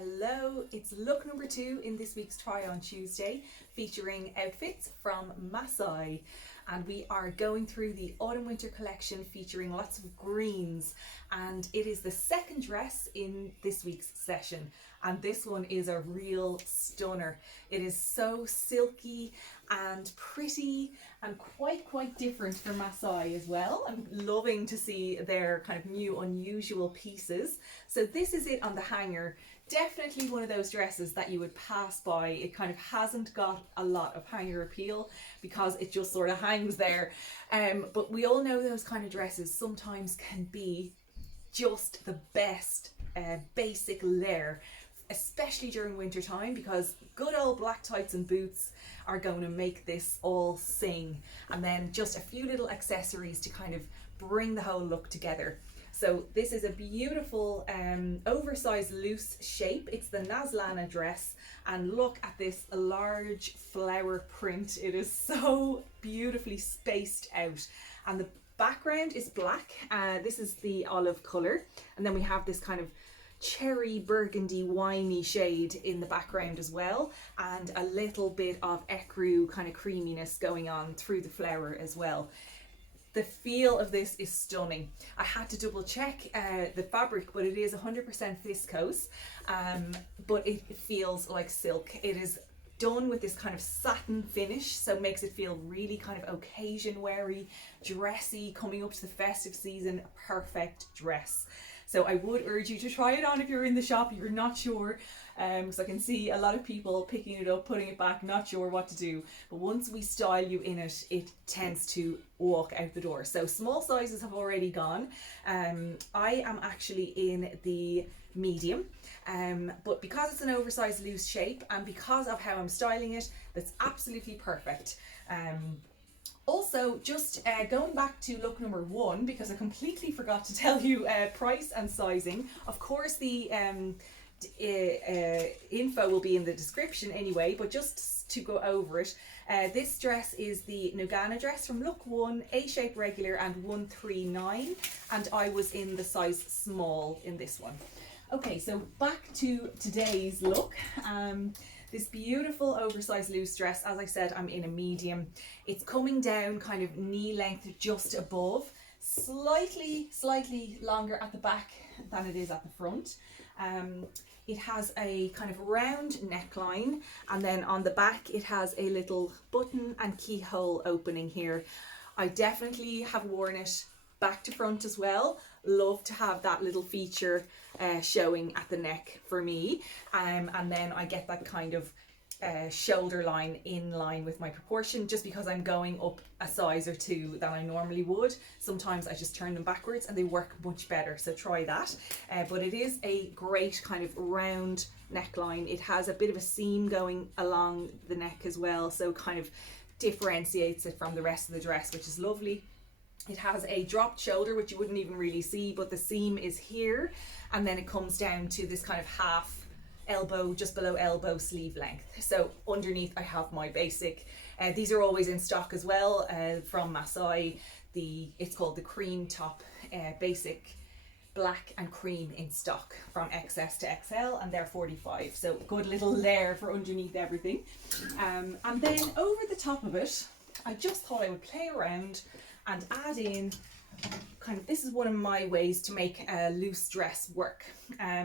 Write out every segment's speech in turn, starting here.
Hello, it's look number 2 in this week's Try On Tuesday, featuring outfits from MEZZ, and we are going through the autumn winter collection featuring lots of greens, and it is the second dress in this week's session, and this one is a real stunner. It is so silky and pretty and quite different for MEZZ as well. I'm loving to see their kind of new unusual pieces. So this is it on the hanger. Definitely one of those dresses that you would pass by. It kind of hasn't got a lot of hanger appeal because it just sort of hangs there. But we all know those kind of dresses sometimes can be just the best basic layer, especially during winter time, because good old black tights and boots are going to make this all sing, and then just a few little accessories to kind of bring the whole look together. So this is a beautiful oversized loose shape. It's the NASLANA dress, and look at this large flower print. It is so beautifully spaced out, and the background is black. This is the olive color, and then we have this kind of cherry burgundy winey shade in the background as well, and a little bit of ecru kind of creaminess going on through the flower as well. The feel of this is stunning. I had to double check the fabric, but it is 100% viscose, but it feels like silk. It is done with this kind of satin finish, so it makes it feel really kind of occasion weary, dressy, coming up to the festive season. Perfect dress. So I would urge you to try it on if you're in the shop, if you're not sure, because I can see a lot of people picking it up, putting it back, not sure what to do. But once we style you in it, it tends to walk out the door. So small sizes have already gone. I am actually in the medium, but because it's an oversized loose shape and because of how I'm styling it, that's absolutely perfect. Also, just going back to look number 1, because I completely forgot to tell you price and sizing. Of course, the info will be in the description anyway, but just to go over it, this dress is the Nogana dress from look 1, A-shape regular and 139, and I was in the size small in this one. Okay, so back to today's look. This beautiful oversized loose dress, as I said, I'm in a medium. It's coming down kind of knee length just above, slightly longer at the back than it is at the front. It has a kind of round neckline, and then on the back it has a little button and keyhole opening here. I definitely have worn it back to front as well. Love to have that little feature showing at the neck for me, and then I get that kind of shoulder line in line with my proportion, just because I'm going up a size or 2 than I normally would. Sometimes I just turn them backwards and they work much better, so try that. But it is a great kind of round neckline. It has a bit of a seam going along the neck as well, so kind of differentiates it from the rest of the dress, which is lovely. It has a dropped shoulder, which you wouldn't even really see, but the seam is here, and then it comes down to this kind of half elbow, just below elbow sleeve length. So underneath I have my basic. These are always in stock as well from MEZZ. It's called the cream top, basic black and cream in stock from XS to XL, and they're 45, so good little layer for underneath everything. And then over the top of it, I just thought I would play around and add in kind of, this is one of my ways to make a loose dress work.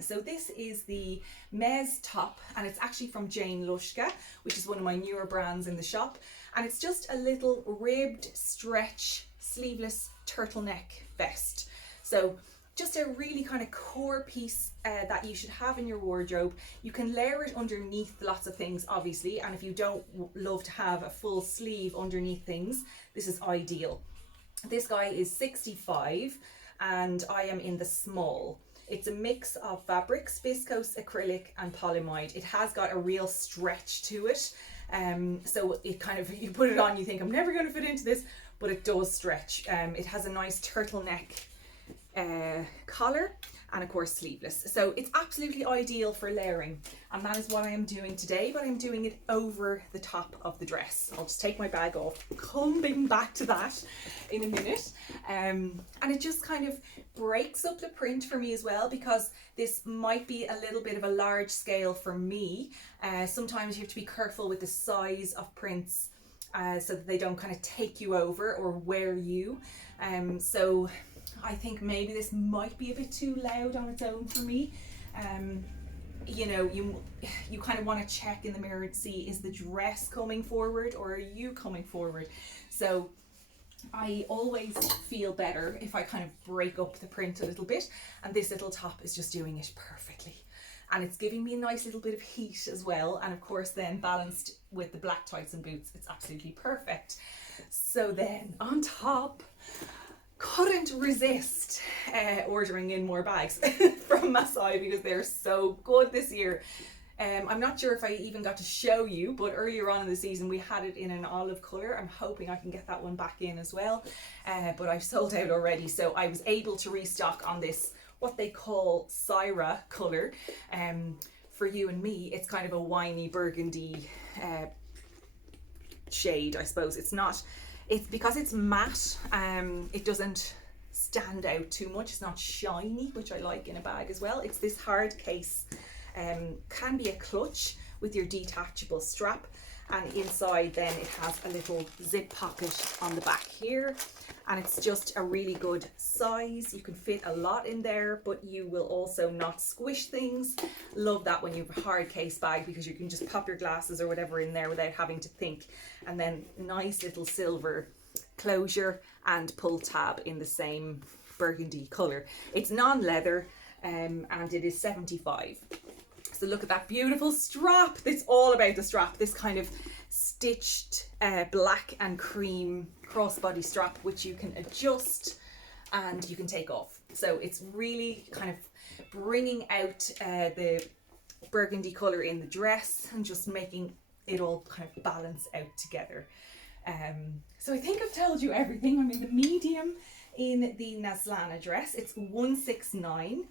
So this is the MEZZ top, and it's actually from Jane Lushka, which is one of my newer brands in the shop, and it's just a little ribbed stretch sleeveless turtleneck vest. So just a really kind of core piece that you should have in your wardrobe. You can layer it underneath lots of things, obviously, and if you don't love to have a full sleeve underneath things, this is ideal. This guy is 65 and I am in the small. It's a mix of fabrics, viscose, acrylic and polyamide. It has got a real stretch to it, so it kind of, you put it on, you think I'm never going to fit into this, but it does stretch. It has a nice turtleneck collar, and of course sleeveless. So it's absolutely ideal for layering, and that is what I am doing today, but I'm doing it over the top of the dress. I'll just take my bag off, coming back to that in a minute. And it just kind of breaks up the print for me as well, because this might be a little bit of a large scale for me. Sometimes you have to be careful with the size of prints so that they don't kind of take you over or wear you. So I think maybe this might be a bit too loud on its own for me. You know, you kind of want to check in the mirror to see, is the dress coming forward or are you coming forward? So I always feel better if I kind of break up the print a little bit, and this little top is just doing it perfectly. And it's giving me a nice little bit of heat as well, and of course then balanced with the black tights and boots, it's absolutely perfect. So then on top, couldn't resist ordering in more bags from MEZZ because they're so good this year. I'm not sure if I even got to show you, but earlier on in the season we had it in an olive colour. I'm hoping I can get that one back in as well, but I've sold out already, so I was able to restock on this, what they call Syrah colour. For you and me, it's kind of a winey burgundy shade, I suppose. It's because it's matte, it doesn't stand out too much. It's not shiny, which I like in a bag as well. It's this hard case, can be a clutch with your detachable strap, and inside then it has a little zip pocket on the back here, and it's just a really good size. You can fit a lot in there, but you will also not squish things. Love that when you have a hard case bag, because you can just pop your glasses or whatever in there without having to think. And then nice little silver closure and pull tab in the same burgundy colour. It's non-leather, and it is 75. So look at that beautiful strap. It's all about the strap. This kind of stitched black and cream crossbody strap, which you can adjust and you can take off. So it's really kind of bringing out the burgundy colour in the dress and just making it all kind of balance out together. So I think I've told you everything. I'm in the medium in the NASLANA dress. It's 169.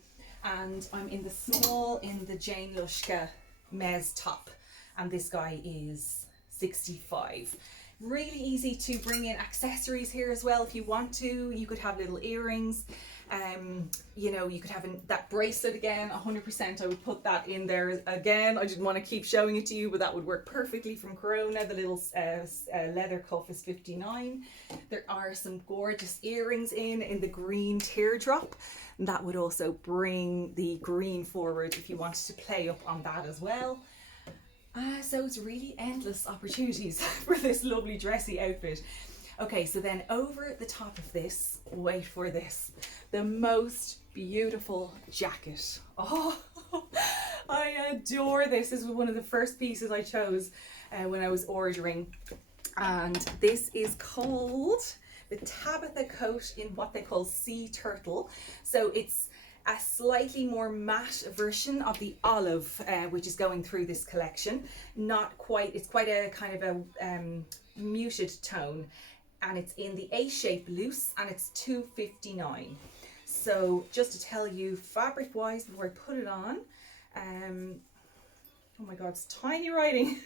And I'm in the small in the Jane Lushka MEZZ top, and this guy is 65. Really easy to bring in accessories here as well if you want to. You could have little earrings, you know, you could have that bracelet again, 100%. I would put that in there again. I didn't want to keep showing it to you, but that would work perfectly from Corona. The little leather cuff is 59. There are some gorgeous earrings in the green teardrop. That would also bring the green forward if you wanted to play up on that as well. So it's really endless opportunities for this lovely dressy outfit. Okay, so then over the top of this, wait for this, the most beautiful jacket. Oh, I adore this. This was one of the first pieces I chose when I was ordering. And this is called the Tabitha coat in what they call Sea Turtle. So it's a slightly more matte version of the olive, which is going through this collection. Not quite, it's quite a kind of a muted tone, and it's in the A-shape loose, and it's $2.59. So just to tell you fabric wise before I put it on, oh my god, it's tiny writing.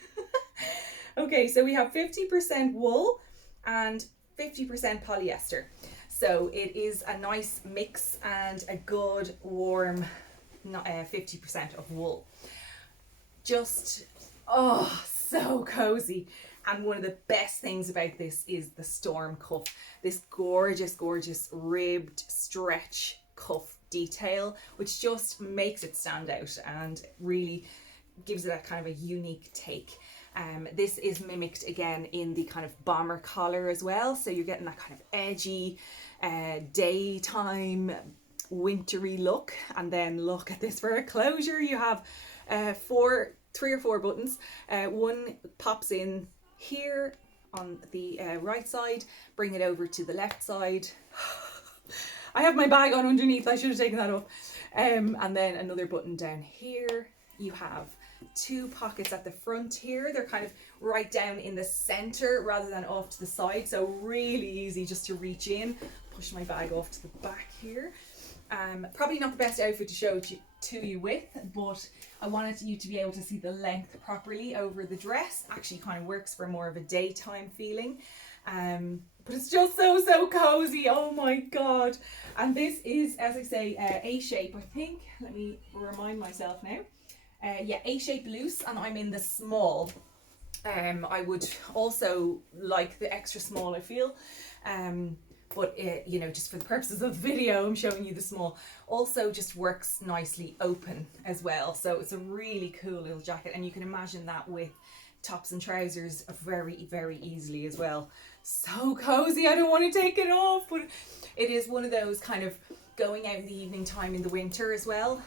Okay, so we have 50% wool and 50% polyester. So it is a nice mix and a good warm 50% of wool. Just, oh, so cozy. And one of the best things about this is the storm cuff. This gorgeous, gorgeous ribbed stretch cuff detail, which just makes it stand out and really gives it a kind of a unique take. This is mimicked again in the kind of bomber collar as well. So you're getting that kind of edgy, daytime, wintry look. And then look at this for a closure. You have 3 or 4 buttons. One pops in here on the right side, bring it over to the left side. I have my bag on underneath, I should have taken that off. And then another button down here. You have 2 pockets at the front here. They're kind of right down in the center rather than off to the side, so really easy just to reach in. Push my bag off to the back here. Probably not the best outfit to show to you with, but I wanted you to be able to see the length properly over the dress. Actually kind of works for more of a daytime feeling. But it's just so cozy. Oh my god. And this is, as I say, A shape, I think. Let me remind myself now. Yeah, A shape loose, and I'm in the small. I would also like the extra small, I feel. But you know, just for the purposes of the video, I'm showing you the small. Also just works nicely open as well. So it's a really cool little jacket, and you can imagine that with tops and trousers very easily as well. So cozy, I don't want to take it off, but it is one of those kind of going out in the evening time in the winter as well.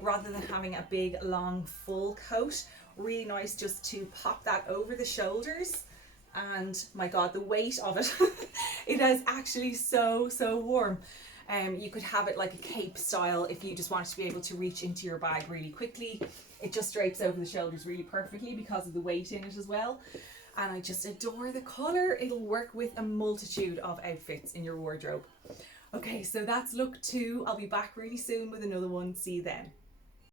Rather than having a big long full coat, really nice just to pop that over the shoulders. And my god, the weight of it, it is actually so warm. You could have it like a cape style if you just wanted to be able to reach into your bag really quickly. It just drapes over the shoulders really perfectly because of the weight in it as well. And I just adore the colour. It'll work with a multitude of outfits in your wardrobe. Okay, so that's look 2. I'll be back really soon with another one. See you then.